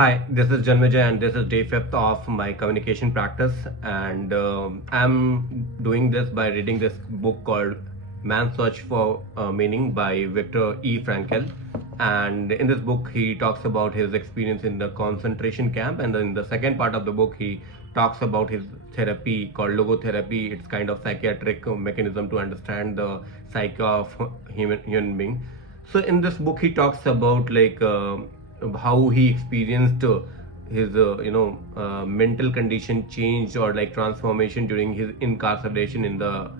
Hi, this is Janmijay, and this is day 5th of my communication practice. And I'm doing this by reading this book called Man's Search for Meaning by Viktor E. Frankl. And in this book, he talks about his experience in the concentration camp. And in the second part of the book, he talks about his therapy called logotherapy. It's kind of psychiatric mechanism to understand the psyche of human being. So in this book, he talks about how he experienced his mental condition change or like transformation during his incarceration in the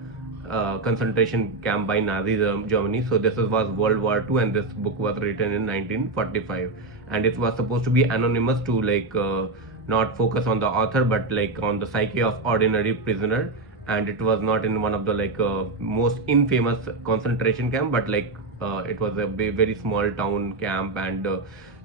concentration camp by Nazi Germany. So was World War II, and this book was written in 1945, and it was supposed to be anonymous to not focus on the author, but like on the psyche of ordinary prisoner. And it was not in one of the most infamous concentration camp, but it was a very small town camp, and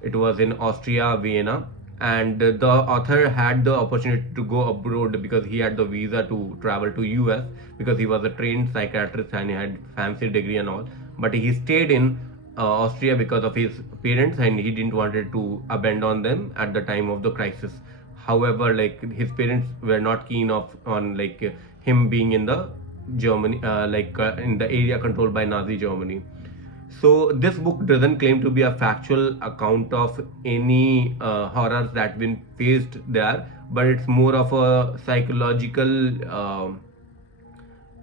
it was in Austria, Vienna. And the author had the opportunity to go abroad because he had the visa to travel to US, because he was a trained psychiatrist and he had fancy degree and all. But he stayed in Austria because of his parents, and he didn't wanted to abandon them at the time of the crisis. However, his parents were not keen on him being in the Germany, in the area controlled by Nazi Germany. So this book doesn't claim to be a factual account of any horrors that been faced there, but it's more of a psychological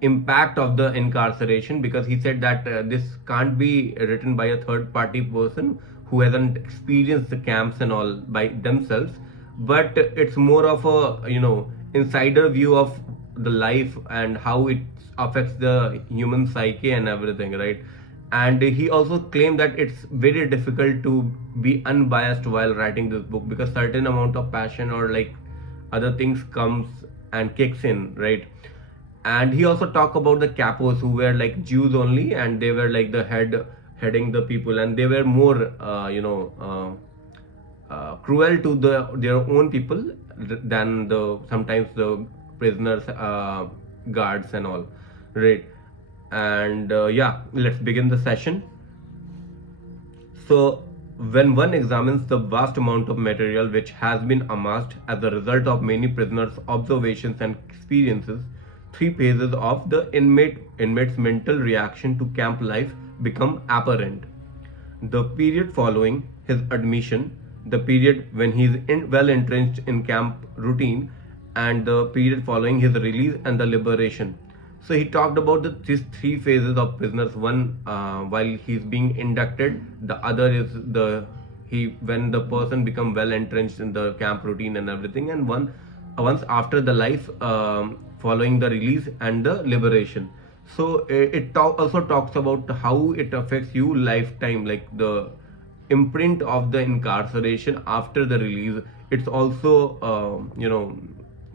impact of the incarceration, because he said that this can't be written by a third party person who hasn't experienced the camps and all by themselves, but it's more of a insider view of the life and how it affects the human psyche and everything, right? And he also claimed that it's very difficult to be unbiased while writing this book, because certain amount of passion or other things comes and kicks in, right? And he also talked about the capos who were like Jews only, and they were like the heading the people, and they were more cruel to their own people than the sometimes the prisoners, guards and all, right? And yeah, let's begin the session. So when one examines the vast amount of material which has been amassed as a result of many prisoners' observations and experiences, three phases of the inmate's mental reaction to camp life become apparent: the period following his admission, the period when he is well entrenched in camp routine, and the period following his release and the liberation. So he talked about these three phases of prisoners. One, while he's being inducted; the other is when the person become well entrenched in the camp routine and everything; and once after the life, following the release and the liberation. So also talks about how it affects you lifetime, like the imprint of the incarceration after the release. It's also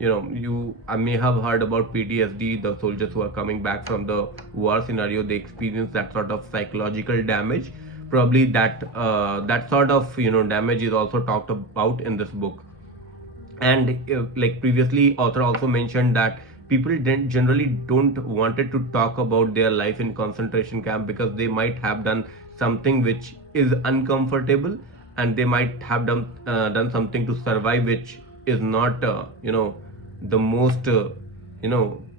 you I may have heard about PTSD. The soldiers who are coming back from the war scenario, they experience that sort of psychological damage. Probably that sort of damage is also talked about in this book. And like previously, author also mentioned that people generally don't wanted to talk about their life in concentration camp, because they might have done something which is uncomfortable, and they might have done something to survive which is not the most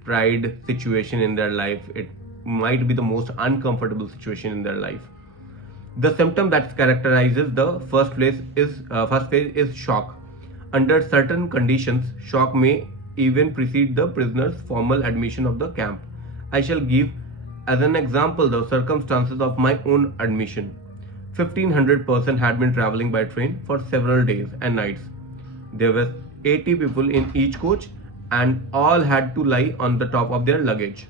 pride situation in their life. It might be the most uncomfortable situation in their life. The symptom that characterizes the first phase is shock. Under certain conditions, shock may even precede the prisoner's formal admission of the camp. I shall give as an example the circumstances of my own admission. 1,500 persons had been traveling by train for several days and nights. There were 80 people in each coach, and all had to lie on the top of their luggage.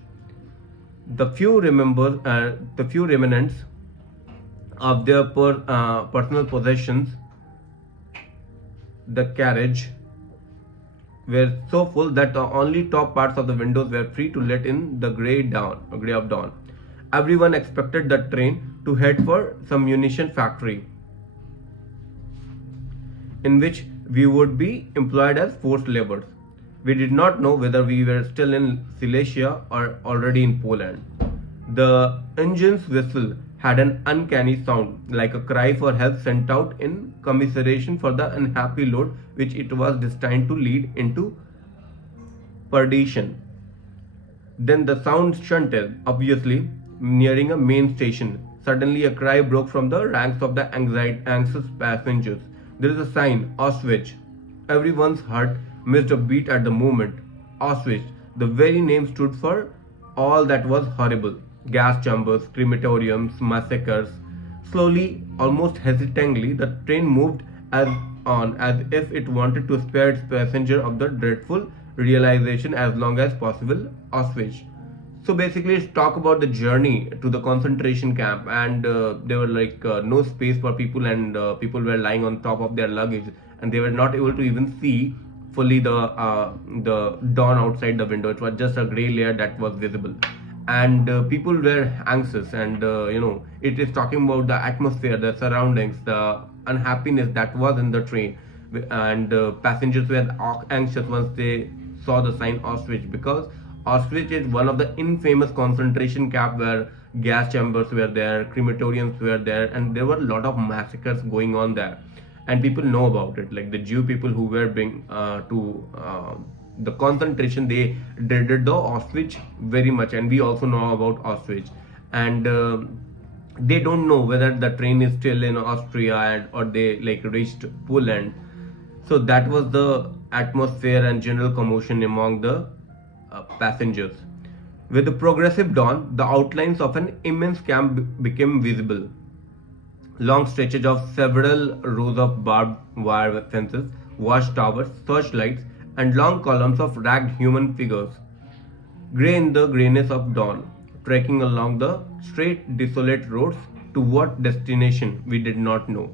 The few remnants of their personal possessions, the carriage, were so full that the only top parts of the windows were free to let in the grey of dawn. Everyone expected the train to head for some munition factory, in which we would be employed as forced laborers. We did not know whether we were still in Silesia or already in Poland. The engine's whistle had an uncanny sound, like a cry for help sent out in commiseration for the unhappy load which it was destined to lead into perdition. Then the sound shunted, obviously, nearing a main station. Suddenly, a cry broke from the ranks of the anxious passengers. There is a sign, Auschwitz. Everyone's heart missed a beat at the moment. Auschwitz, the very name stood for all that was horrible. Gas chambers, crematoriums, massacres. Slowly, almost hesitatingly, the train moved as if it wanted to spare its passenger of the dreadful realization as long as possible. Auschwitz. So basically, it's talk about the journey to the concentration camp, and there were no space for people, and people were lying on top of their luggage, and they were not able to even see fully the dawn outside the window. It was just a gray layer that was visible, and people were anxious, and it is talking about the atmosphere, the surroundings, the unhappiness that was in the train, and passengers were anxious once they saw the sign Auschwitz, because Auschwitz is one of the infamous concentration camp where gas chambers were there, crematoriums were there, and there were a lot of massacres going on there, and people know about it. Like the Jew people who were being to the concentration, they dreaded the Auschwitz very much, and we also know about Auschwitz, and they don't know whether the train is still in Austria or they reached Poland. So that was the atmosphere and general commotion among the passengers. With the progressive dawn, the outlines of an immense camp became visible. Long stretches of several rows of barbed wire fences, watchtowers, searchlights, and long columns of ragged human figures, grey in the greyness of dawn, trekking along the straight, desolate roads to what destination we did not know.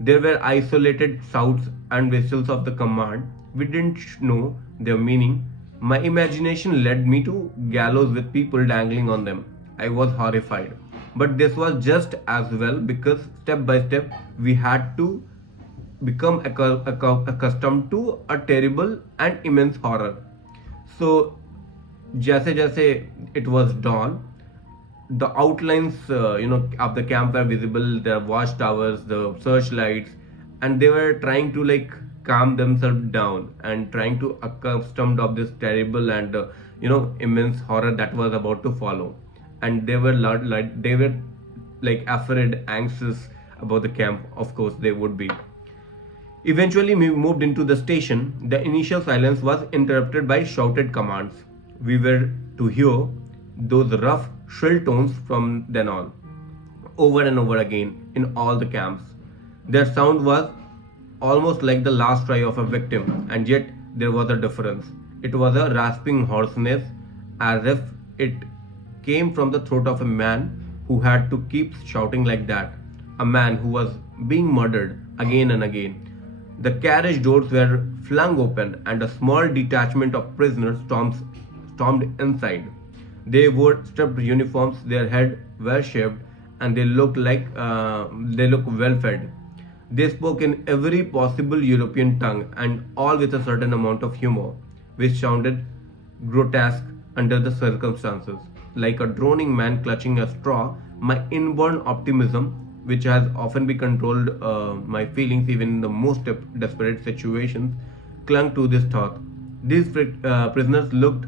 There were isolated shouts and whistles of the command. We didn't know their meaning. My imagination led me to gallows with people dangling on them. I was horrified. But this was just as well, because step by step we had to become accustomed to a terrible and immense horror. So, जैसे जैसे it was dawn, the outlines of the camp were visible, the watchtowers, the searchlights, and they were trying to calm themselves down and trying to accustomed of this terrible and immense horror that was about to follow. And they were afraid, anxious about the camp. Of course they would be. Eventually we moved into the station. The initial silence was interrupted by shouted commands. We were to hear those rough, shrill tones from then on, over and over again in all the camps. Their sound was almost like the last cry of a victim, and yet there was a difference. It was a rasping hoarseness, as if it came from the throat of a man who had to keep shouting like that, a man who was being murdered again and again. The carriage doors were flung open, and a small detachment of prisoners stormed inside. They wore stripped uniforms, their heads were shaved, and they looked well fed. They spoke in every possible European tongue, and all with a certain amount of humor, which sounded grotesque under the circumstances. Like a droning man clutching a straw, my inborn optimism, which has often been controlled my feelings even in the most desperate situations, clung to this thought. These prisoners looked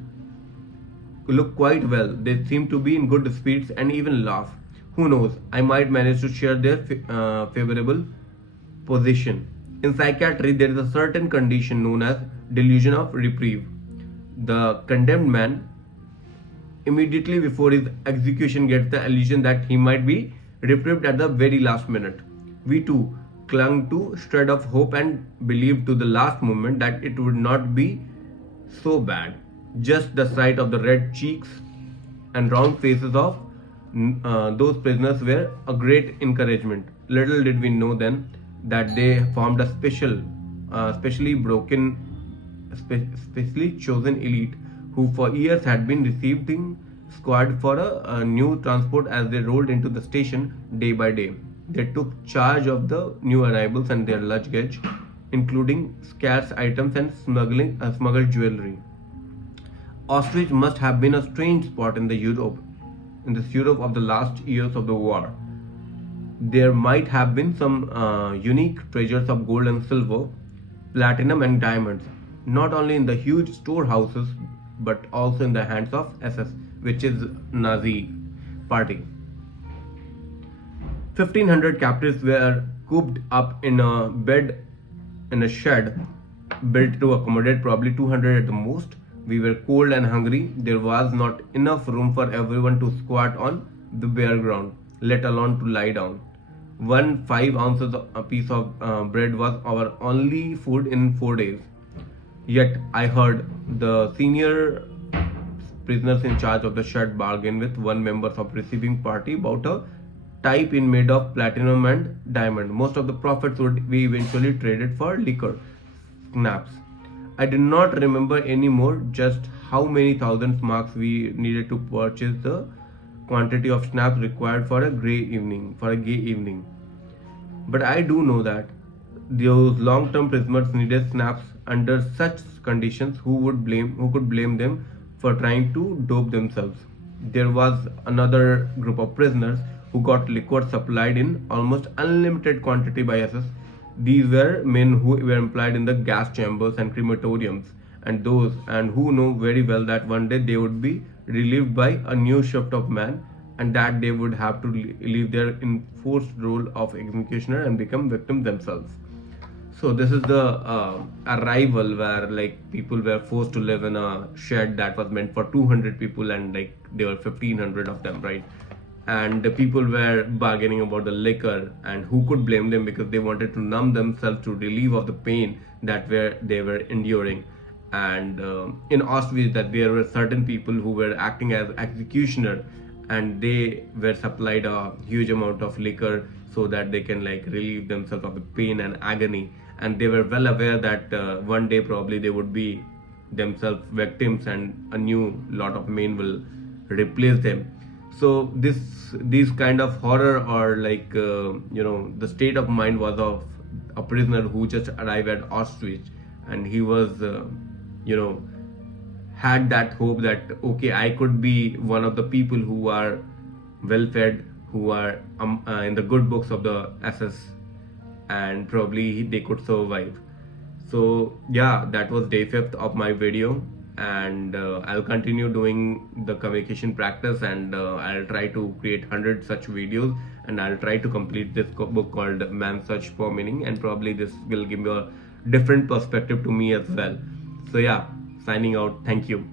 quite well. They seemed to be in good spirits and even laugh. Who knows? I might manage to share their favorable position. In psychiatry, there is a certain condition known as delusion of reprieve. The condemned man, immediately before his execution, gets the illusion that he might be reprieved at the very last minute. We too clung to a shred of hope and believed to the last moment that it would not be so bad. Just the sight of the red cheeks and round faces of those prisoners were a great encouragement. Little did we know then that they formed a specially chosen elite who for years had been receiving squad for a new transport as they rolled into the station day by day. They took charge of the new arrivals and their luggage, including scarce items and smuggled jewelry. Auschwitz must have been a strange spot in this Europe of the last years of the war. There might have been some unique treasures of gold and silver, platinum and diamonds, not only in the huge storehouses but also in the hands of SS, which is Nazi party. 1,500 captives were cooped up in a bed in a shed built to accommodate probably 200 at the most. We were cold and hungry. There was not enough room for everyone to squat on the bare ground, let alone to lie down. One 5 ounces a piece of bread was our only food in 4 days. Yet I heard the senior prisoners in charge of the shed bargain with one member of receiving party about a type in made of platinum and diamond. Most of the profits would be eventually traded for liquor, snaps. I do not remember anymore just how many thousand marks we needed to purchase the quantity of snaps required for a gay evening. But I do know that those long-term prisoners needed snaps under such conditions. Who could blame them for trying to dope themselves? There was another group of prisoners who got liquor supplied in almost unlimited quantity by SS. These were men who were employed in the gas chambers and crematoriums, and who know very well that one day they would be relieved by a new shift of man, and that they would have to leave their enforced role of executioner and become victims themselves. So this is the arrival where like people were forced to live in a shed that was meant for 200 people, and like there were 1,500 of them, right? And the people were bargaining about the liquor, and who could blame them, because they wanted to numb themselves to relieve of the pain that they were enduring. And in Auschwitz, that there were certain people who were acting as executioner, and they were supplied a huge amount of liquor so that they can like relieve themselves of the pain and agony. And they were well aware that one day probably they would be themselves victims, and a new lot of men will replace them. So these kind of horror, or like the state of mind was of a prisoner who just arrived at Auschwitz, and he was you know had that hope that okay, I could be one of the people who are well fed, who are in the good books of the SS, and probably they could survive. So yeah, that was day 5th of my video, and I'll continue doing the communication practice, and I'll try to create 100 such videos, and I'll try to complete this book called Man's Search for Meaning, and probably this will give you a different perspective to me as well. So yeah, signing out. Thank you.